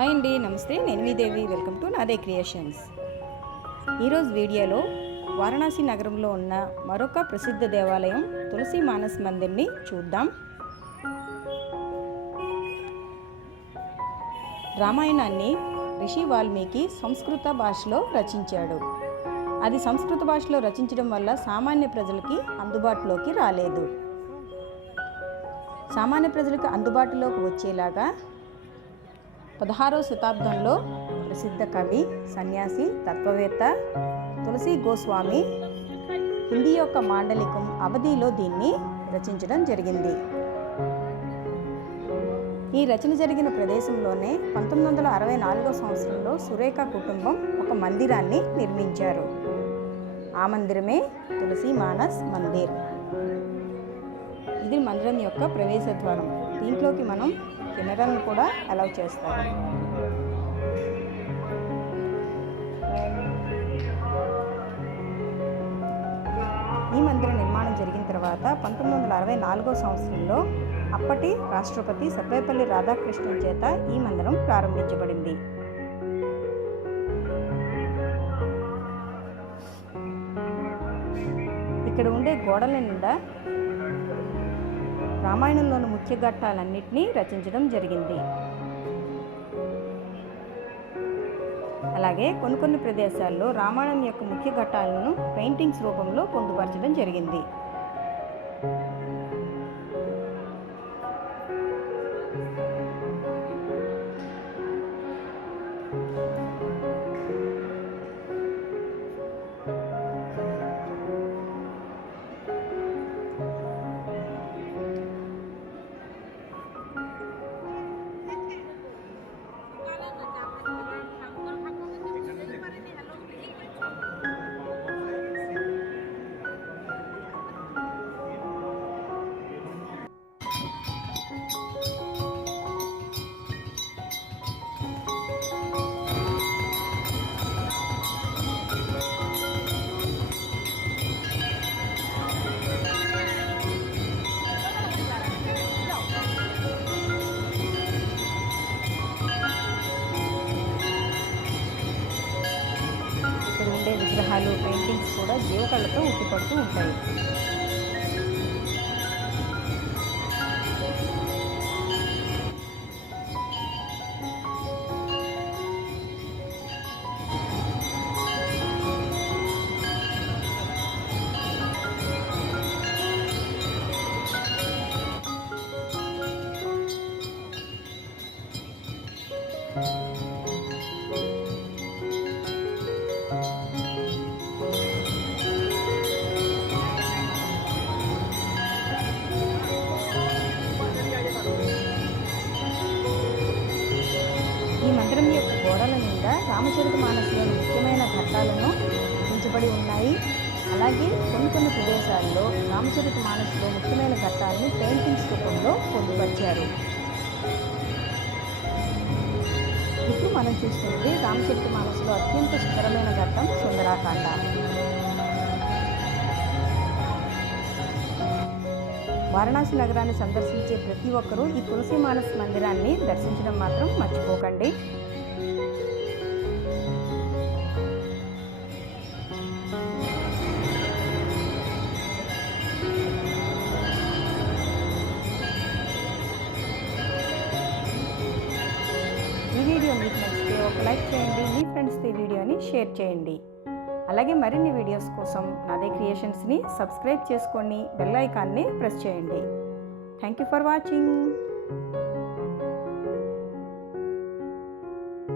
Hi అండి, నమస్తే. నేను మీ దేవి. వెల్కమ్ టు నాదే క్రియేషన్స్. ఈరోజు వీడియోలో వారణాసి నగరంలో ఉన్న మరొక ప్రసిద్ధ దేవాలయం తులసి మానస్ మందిర్ని చూద్దాం. రామాయణాన్ని రిషి వాల్మీకి సంస్కృత భాషలో రచించాడు. అది సంస్కృత భాషలో రచించడం వల్ల సామాన్య ప్రజలకి అందుబాటులోకి రాలేదు. సామాన్య ప్రజలకు అందుబాటులోకి వచ్చేలాగా 16వ శతాబ్దంలో ప్రసిద్ధ కవి, సన్యాసి, తత్వవేత్త తులసి గోస్వామి హిందీ యొక్క మాండలికం అవధిలో దీన్ని రచించడం జరిగింది. ఈ రచన జరిగిన ప్రదేశంలోనే 1964వ సంవత్సరంలో సురేఖ కుటుంబం ఒక మందిరాన్ని నిర్మించారు. ఆ మందిరమే తులసి మానస్ మందిర్. ఇది మందిరం యొక్క ప్రవేశ ద్వారం. దీంట్లోకి మనం కెమెరాలను కూడా అలౌ చేస్తారు. ఈ మందిర నిర్మాణం జరిగిన తర్వాత 1964వ సంవత్సరంలో అప్పటి రాష్ట్రపతి సర్వేపల్లి రాధాకృష్ణన్ చేత ఈ మందిరం ప్రారంభించబడింది. ఇక్కడ ఉండే గోడల నిండా రామాయణంలోని ముఖ్య ఘట్టాలన్నింటినీ రచించడం జరిగింది. అలాగే కొన్ని ప్రదేశాల్లో రామాయణం యొక్క ముఖ్య ఘట్టాలను పెయింటింగ్స్ రూపంలో పొందుపరచడం జరిగింది. విగ్రహాలు, పెయింటింగ్స్ కూడా జీవకళతో ఉట్టిపడుతూ ఉంటాయి. గోడల నిండా రామచరితమానస్లోని ముఖ్యమైన ఘట్టాలను ఉంచబడి ఉన్నాయి. అలాగే కొన్ని ప్రదేశాల్లో రామచరితమానస్లో ముఖ్యమైన ఘట్టాలను పెయింటింగ్స్ రూపంలో పొందుపరిచారు. ఇప్పుడు మనం చూస్తుంది రామచరితమానస్లో అత్యంత సుందరమైన ఘట్టం సుందరాకాండ. వారణాసి నగరాన్ని సందర్శించే ప్రతి ఒక్కరూ ఈ తులసి మానస్ మందిరాన్ని దర్శించడం మాత్రం మర్చిపోకండి. ఈ వీడియో మీకు నచ్చితే ఒక లైక్ చేయండి, మీ ఫ్రెండ్స్తో ఈ వీడియోని షేర్ చేయండి. అలాగే మరిన్ని వీడియోస్ కోసం నాదే క్రియేషన్స్ని సబ్స్క్రైబ్ చేసుకొని బెల్ ఐకాన్ని ప్రెస్ చేయండి. Thank you for watching.